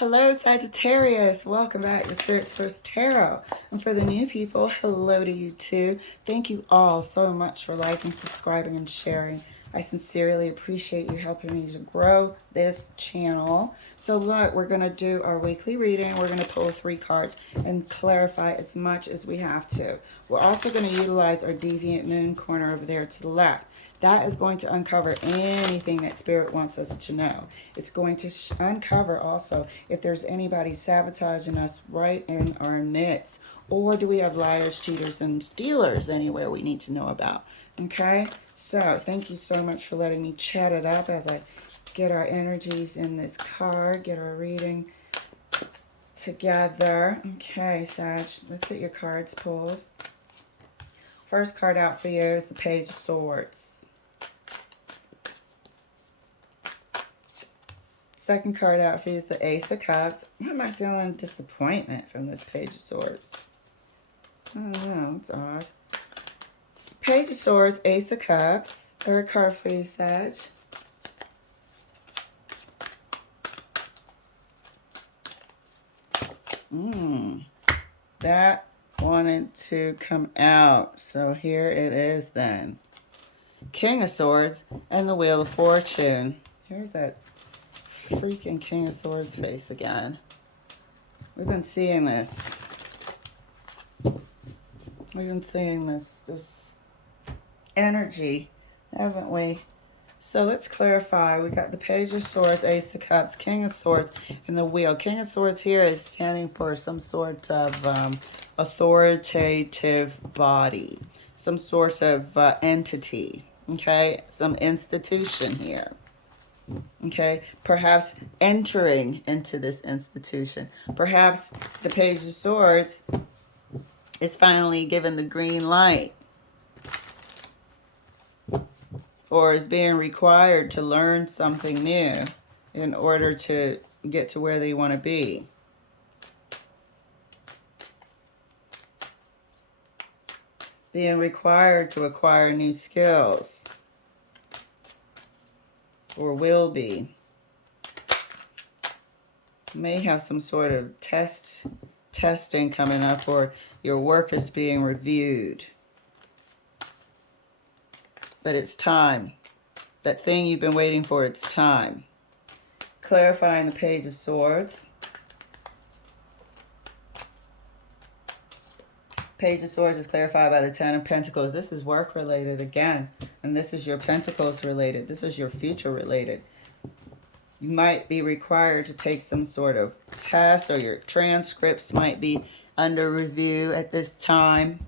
Hello, Sagittarius. Welcome back to Spirit's First Tarot. And for the new people, hello to you too. Thank you all so much for liking, subscribing, and sharing. I sincerely appreciate you helping me to grow this channel. So look, we're going to do our weekly reading. We're going to pull 3 cards and clarify as much as we have to. We're also going to utilize our deviant moon corner over there to the left. That is going to uncover anything that Spirit wants us to know. It's going to uncover also if there's anybody sabotaging us right in our midst. Or do we have liars, cheaters, and stealers anywhere we need to know about? Okay? So thank you so much for letting me chat it up as I get our energies in this card, get our reading together. Okay, Sag, let's get your cards pulled. First card out for you is the Page of Swords. Second card out for you is the Ace of Cups. Why am I feeling disappointment from this Page of Swords? I don't know, it's odd. Page of Swords, Ace of Cups. Third card for you, Sag. That wanted to come out. So here it is then. King of Swords and the Wheel of Fortune. Here's that freaking King of Swords face again. We've been seeing this. We've been seeing this energy, haven't we? So let's clarify. We got the Page of Swords, Ace of Cups, King of Swords, and the Wheel. King of Swords here is standing for some sort of authoritative body, some sort of entity, okay? Some institution here. Okay, perhaps entering into this institution. Perhaps the Page of Swords is finally given the green light, or is being required to learn something new in order to get to where they want to be. Being required to acquire new skills. Or will be. You may have some sort of testing coming up, or your work is being reviewed. But it's time. That thing you've been waiting for, it's time. Clarifying the Page of Swords. Page of Swords is clarified by the Ten of Pentacles. This is work related again. And this is your Pentacles related. This is your future related. You might be required to take some sort of test, or your transcripts might be under review at this time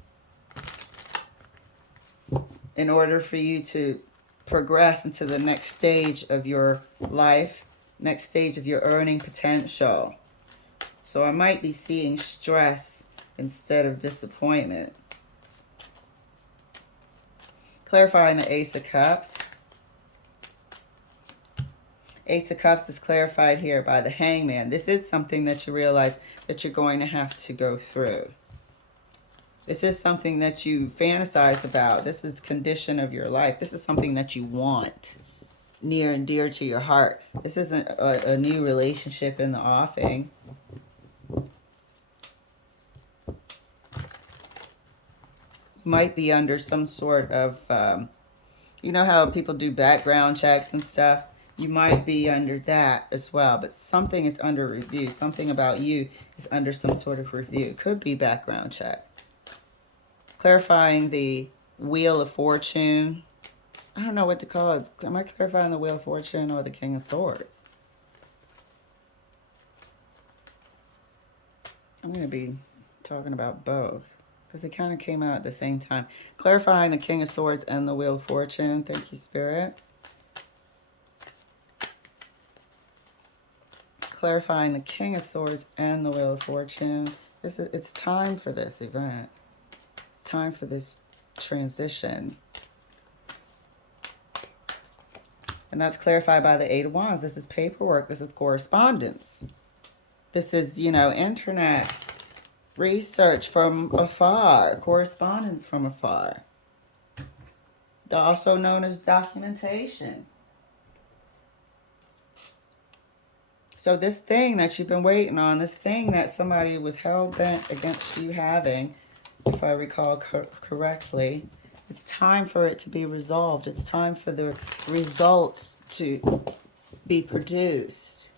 in order for you to progress into the next stage of your life, next stage of your earning potential. So I might be seeing stress instead of disappointment. Clarifying the Ace of Cups. Ace of Cups is clarified here by the Hangman. This is something that you realize that you're going to have to go through. This is something that you fantasize about. This is condition of your life. This is something that you want near and dear to your heart. This isn't a new relationship in the offing. Might be under some sort of, you know how people do background checks and stuff? You might be under that as well, but something is under review. Something about you is under some sort of review. It could be background check. Clarifying the Wheel of Fortune. I don't know what to call it. Am I clarifying the Wheel of Fortune or the King of Swords? I'm going to be talking about both, because it kind of came out at the same time. Clarifying the King of Swords and the Wheel of Fortune. Thank you, Spirit. Clarifying the King of Swords and the Wheel of Fortune. It's time for this event. It's time for this transition. And that's clarified by the Eight of Wands. This is paperwork. This is correspondence. This is, internet research from afar, correspondence from afar. Also known as documentation. So this thing that you've been waiting on, this thing that somebody was hell-bent against you having, if I recall correctly, it's time for it to be resolved. It's time for the results to be produced.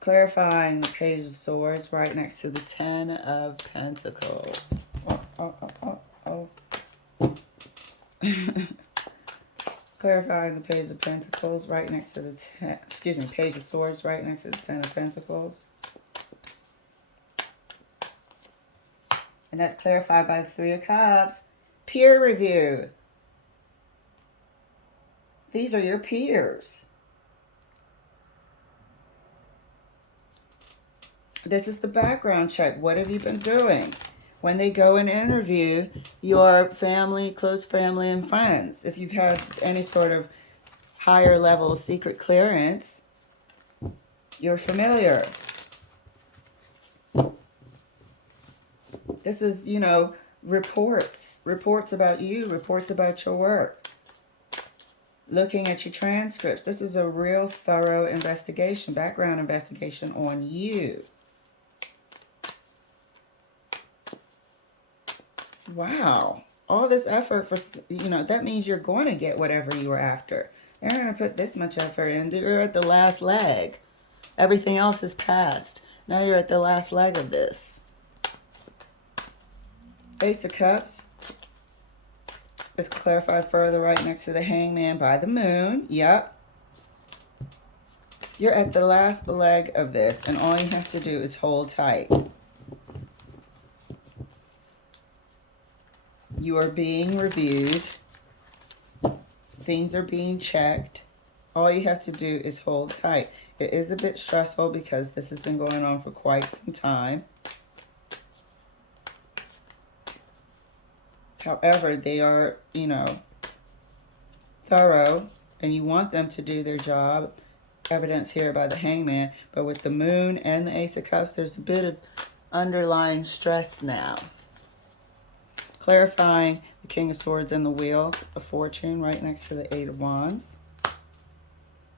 Clarifying the Page of Swords right next to the Ten of Pentacles. Oh. Clarifying the Page of Pentacles right next to the Page of Swords right next to the Ten of Pentacles. And that's clarified by the Three of Cups. Peer review. These are your peers. This is the background check. What have you been doing? When they go and interview your family, close family, and friends, if you've had any sort of higher level secret clearance, you're familiar. This is, you know, reports about you, reports about your work. Looking at your transcripts. This is a real thorough investigation, background investigation on you. Wow. All this effort for, you know, that means you're going to get whatever you were after. They're going to put this much effort in. You're at the last leg. Everything else is past. Now you're at the last leg of this. Ace of Cups is clarified further right next to the Hangman by the Moon. Yep. You're at the last leg of this, and all you have to do is hold tight. You are being reviewed. Things are being checked. All you have to do is hold tight. It is a bit stressful because this has been going on for quite some time. However, they are, you know, thorough, and you want them to do their job. Evidence here by the Hangman. But with the Moon and the Ace of Cups, there's a bit of underlying stress now. Clarifying the King of Swords and the Wheel of Fortune right next to the Eight of Wands.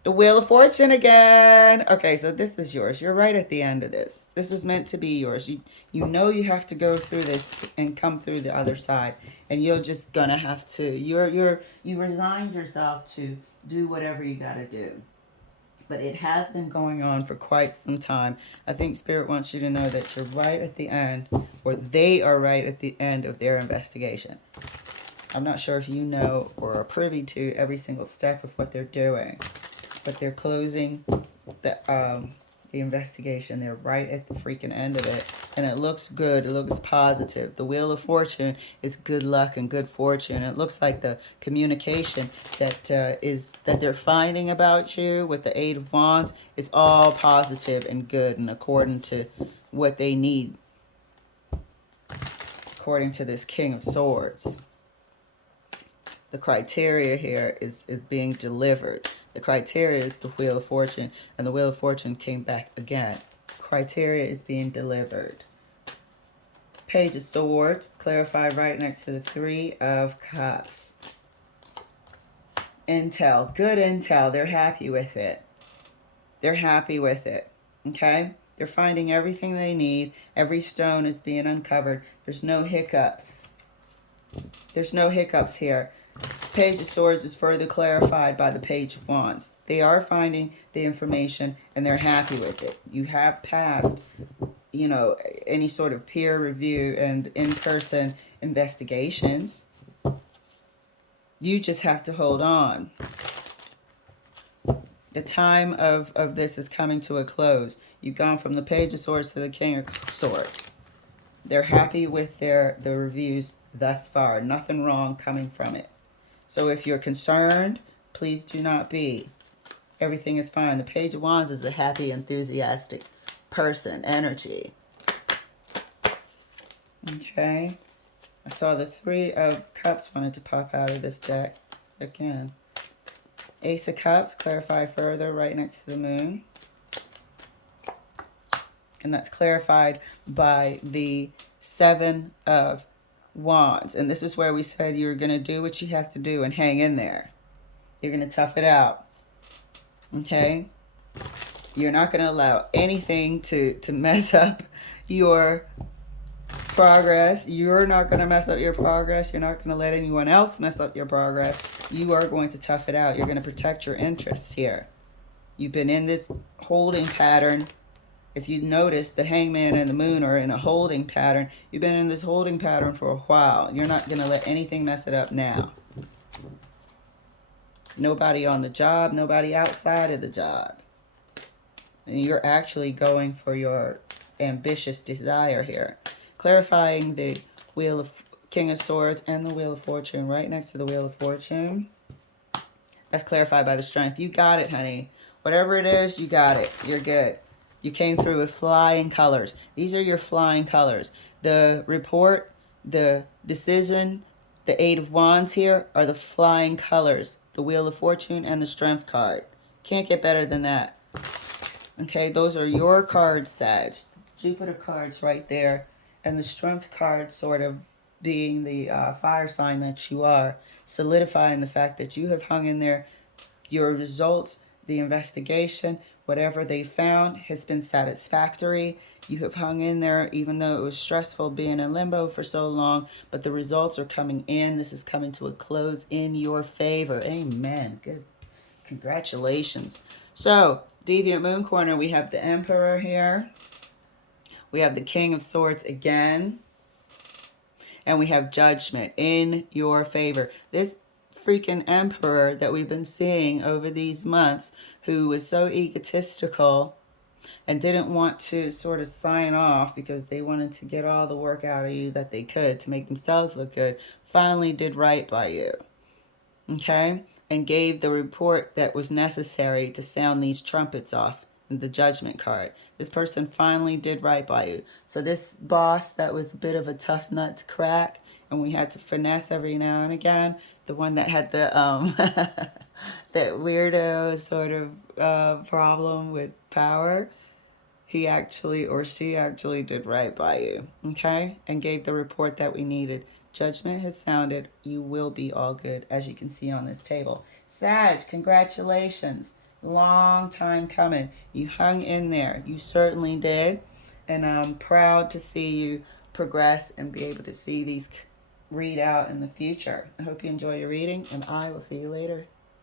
The Wheel of Fortune again. Okay, so this is yours. You're right at the end of this. This was meant to be yours. You know you have to go through this and come through the other side. And you're just gonna have to. You resigned yourself to do whatever you gotta do. But it has been going on for quite some time. I think Spirit wants you to know that you're right at the end, or they are right at the end of their investigation. I'm not sure if you know or are privy to every single step of what they're doing, but they're closing the investigation. They're right at the freaking end of it, and it looks good. It looks positive. The Wheel of Fortune is good luck and good fortune. It looks like the communication that they're finding about you with the Eight of Wands is all positive and good and according to what they need, according to this King of Swords. The criteria here is being delivered. The criteria is the Wheel of Fortune, and the Wheel of Fortune came back again. Criteria is being delivered. Page of Swords, clarified right next to the Three of Cups. Intel, good intel. They're happy with it. They're happy with it, okay? They're finding everything they need. Every stone is being uncovered. There's no hiccups. There's no hiccups here. Page of Swords is further clarified by the Page of Wands. They are finding the information and they're happy with it. You have passed, you know, any sort of peer review and in-person investigations. You just have to hold on. The time of this is coming to a close. You've gone from the Page of Swords to the King of Swords. They're happy with the reviews thus far. Nothing wrong coming from it. So if you're concerned, please do not be. Everything is fine. The Page of Wands is a happy, enthusiastic person, energy. Okay. I saw the Three of Cups wanted to pop out of this deck again. Ace of Cups, clarify further right next to the Moon. And that's clarified by the Seven of Wands. And this is where we said you're going to do what you have to do and hang in there. You're going to tough it out. Okay? You're not going to allow anything to mess up your progress. You're not going to mess up your progress. You're not going to let anyone else mess up your progress. You are going to tough it out. You're going to protect your interests here. You've been in this holding pattern. If you notice, the hangman and the moon are in a holding pattern. You've been in this holding pattern for a while. You're not going to let anything mess it up now. Nobody on the job, nobody outside of the job. And you're actually going for your ambitious desire here. Clarifying the Wheel of King of Swords and the Wheel of Fortune right next to the Wheel of Fortune. That's clarified by the Strength. You got it, honey. Whatever it is, you got it. You're good. You came through with flying colors. These are your flying colors. The report, the decision, the Eight of Wands here are the flying colors. The Wheel of Fortune and the Strength card. Can't get better than that. Okay, those are your cards, Sag. Jupiter cards right there. And the Strength card sort of being the fire sign that you are. Solidifying the fact that you have hung in there. Your results, the investigation, whatever they found has been satisfactory. You have hung in there even though it was stressful being in limbo for so long. But the results are coming in. This is coming to a close in your favor. Amen. Good. Congratulations. So, Deviant Moon Corner, we have the Emperor here. We have the King of Swords again. And we have Judgment in your favor. This freaking Emperor that we've been seeing over these months, who was so egotistical and didn't want to sort of sign off because they wanted to get all the work out of you that they could to make themselves look good, finally did right by you. Okay? And gave the report that was necessary to sound these trumpets off in the Judgment card. This person finally did right by you. So this boss that was a bit of a tough nut to crack, and we had to finesse every now and again, the one that had the that weirdo sort of problem with power, he actually or she actually did right by you, okay? And gave the report that we needed. Judgment has sounded. You will be all good, as you can see on this table. Sag, congratulations. Long time coming. You hung in there. You certainly did. And I'm proud to see you progress and be able to see these read out in the future. I hope you enjoy your reading, and I will see you later.